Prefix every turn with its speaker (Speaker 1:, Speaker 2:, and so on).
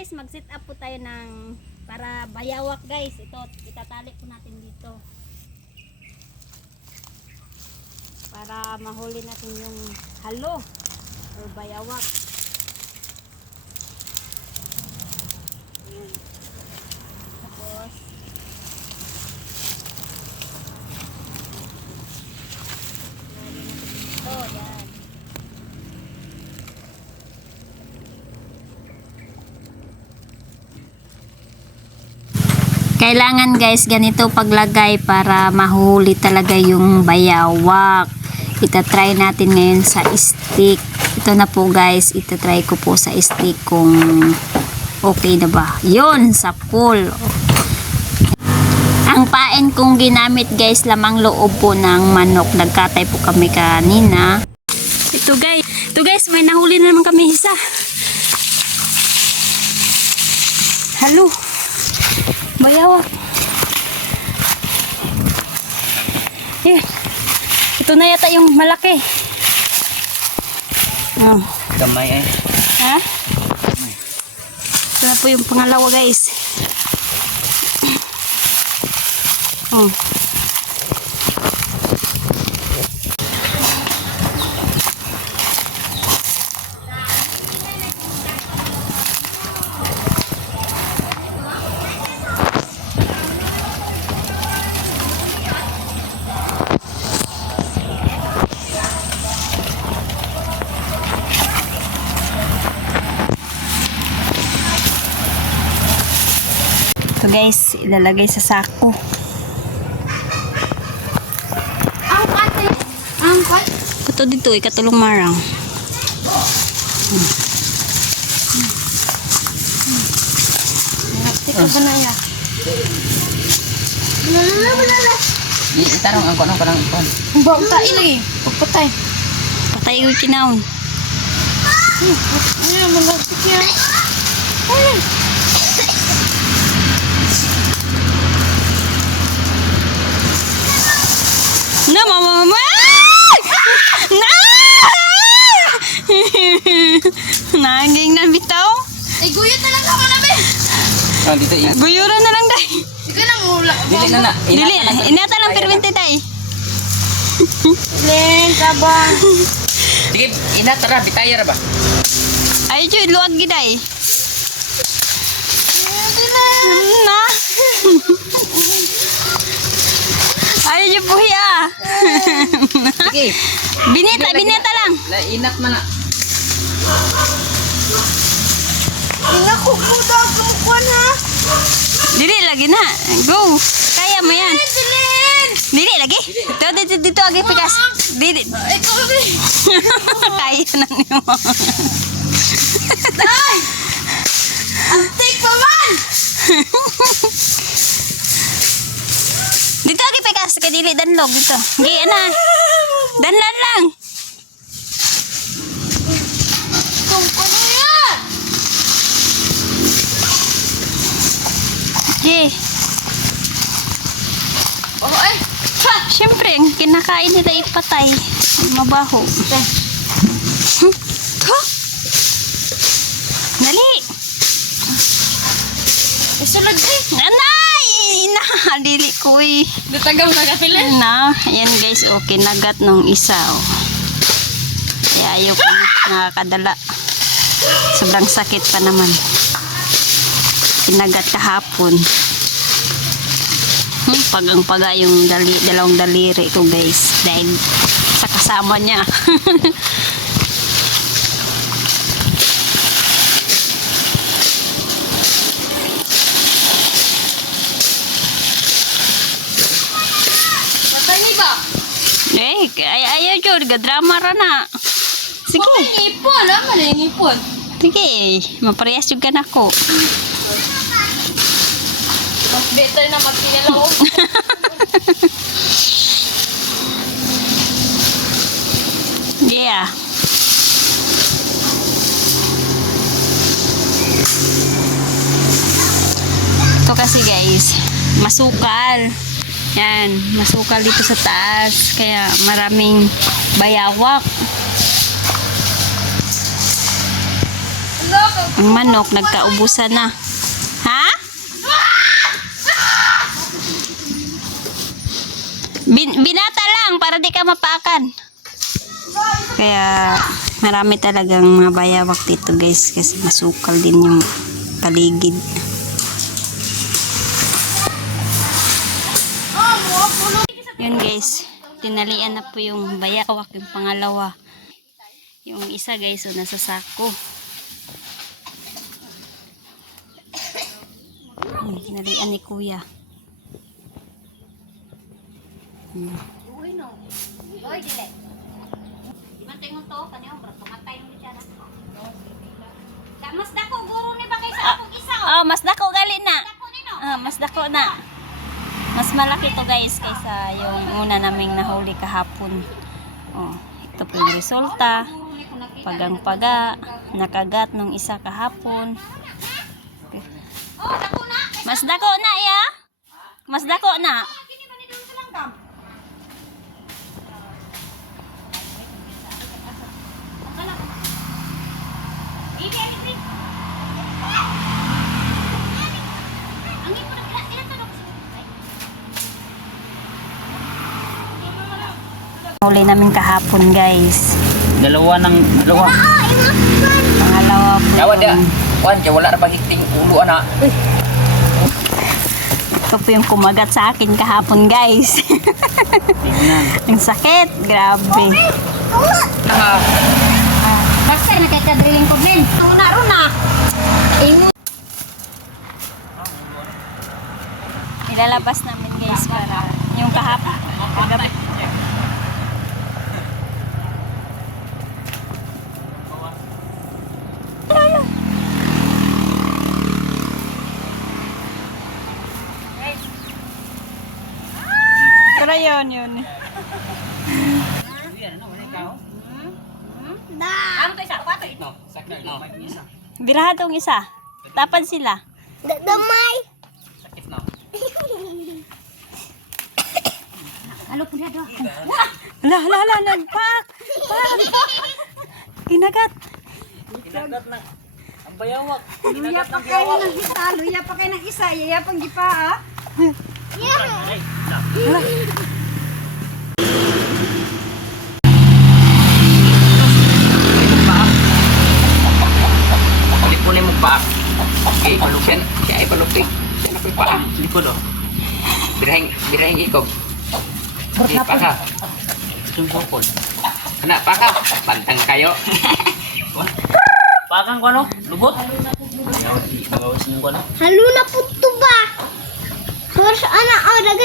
Speaker 1: guys, mag-set up po tayo ng para bayawak guys. Ito, itatali po natin dito. Para mahuli natin yung halo or bayawak. Ayan. Tapos, ito, yan. Kailangan guys ganito paglagay para mahuli talaga yung bayawak. Itatry natin ngayon sa stick. Ito na po guys, itatry ko po sa stick kung okay na ba. Yun, sa pool. Ang pain kong ginamit guys, lamang loob po ng manok. Nagkatay po kami kanina. Ito guys, ito guys, may nahuli na naman kami isa. Halo. Bayaw. Eh, ito na yata yung malaki. Oh,
Speaker 2: Gamay eh.
Speaker 1: ha? Ito na po yung pangalawa guys. Oh. Ito guys, ilalagay sa sako.
Speaker 3: Ang kate. Ang kate.
Speaker 1: Ito dito, ikatulong marang.
Speaker 3: Ito ba na ya? Lala, lala.
Speaker 2: Di itarong ang kuno parang kon.
Speaker 3: Ang bawang tayo lagi. Patay.
Speaker 1: Patay ko kinaon.
Speaker 3: Ano, mga sikya. Ayun.
Speaker 1: Na, mama, mama! Na! Naging na bitaw.
Speaker 3: Ay, guyot na lang ako namin.
Speaker 2: Oh, dito i.
Speaker 1: Guyuran na lang day.
Speaker 3: Sige lang, mula.
Speaker 2: Dili na na.
Speaker 1: Dili,
Speaker 2: Inata na.
Speaker 1: inata lang perwente day.
Speaker 3: Len, sabang.
Speaker 2: Sige, inata ra bitaya ra ba?
Speaker 1: Ay, jud luwag giday. Na. Ay, jud buhi ah.
Speaker 2: Sige.
Speaker 1: Binita, binita lang.
Speaker 2: La inat man na.
Speaker 3: Nga ko po daw kumukuhan ha.
Speaker 1: Dili lagi na. Go. Kaya mo yan. Dili lagi. Dito, dito, dito, agi pikas. Dili. Kaya na niyo.
Speaker 3: Day. Antik pa man.
Speaker 1: Dito agi pikas kay dili danlog dito. Gi ana. Danlan lang.
Speaker 3: Tungkol na yan.
Speaker 1: Gi.
Speaker 3: Oh, ay. Ha.
Speaker 1: Siyempre, ang kinakain nila ipatay. Mabaho. Hmm? Huh? Dali.
Speaker 3: Isulod eh.
Speaker 1: Anay! Na, dili ko eh.
Speaker 3: Datagaw na kapilin.
Speaker 1: Na, ayan guys, oh, kinagat nung isa, oh. Kaya ayaw ko nakakadala. Sobrang sakit pa naman. Kinagat kahapon. Hmm, pagang paga yung dali, dalawang daliri ko guys. Dahil sa kasama niya. Eh, ay ayaw jud, gadrama ra na. Sige,
Speaker 3: Ay, ipon. Ah, mali yung ipon.
Speaker 1: sige, maparehas jud ka na ko.
Speaker 3: Mas better na magpinalaw.
Speaker 1: Yeah. Ito kasi guys, masukal. Yan, masukal dito sa taas. Kaya maraming bayawak. Ang manok, nagkaubusan na. Ha? Bin, binata lang para di ka mapaakan. Kaya marami talagang mga bayawak dito guys kasi masukal din yung paligid. Yun guys, tinalian na po yung bayawak yung pangalawa. Yung isa guys, so nasa sako. Hmm, tinalian ni kuya. Hmm. Mas dako guro ni ba kay sa akong isa? Oh, mas dako gali na. Ah, mas dako na. Mas malaki to guys kaysa yung una naming nahuli kahapon. Oh, ito po yung resulta. Pagang-paga, nakagat nung isa kahapon. Okay. Mas dako na ya. Mas dako na. Huli namin kahapon guys.
Speaker 2: Dalawa ng dalawa.
Speaker 1: Pangalawa po
Speaker 2: Yawa dia. Wan, kaya wala na pahiting ulo ana.
Speaker 1: ito po yung kumagat sa akin kahapon guys. Ang sakit. Grabe.
Speaker 2: Ah,
Speaker 1: Basta nakakadriling ko din. Runa, runa. Ilalabas namin guys para yung kahapon. Pero yun, yun.
Speaker 2: no, sakit no.
Speaker 1: Biraha tong isa. Tapad sila.
Speaker 3: Damay.
Speaker 2: Sakit no.
Speaker 1: Alo, pula do. Hala, hala, hala, nagpak. Pak. Kinagat.
Speaker 2: Kinagat na. Ang bayawak.
Speaker 3: Luya pa kayo ng isa. Luya pa kayo ng isa. Yaya pang gipa ah.
Speaker 2: Lipunin mo pa. Okay, palukin. Siya ay palukin. Siya na po yung Likod oh. Birahing, birahing ikog. Okay, paka. Sumpokol. Anak, paka. Pantang kayo. Pakang ko ano? Lubot? Bawas mo ko ano?
Speaker 3: Halo na po to ba? First anak oh dagan.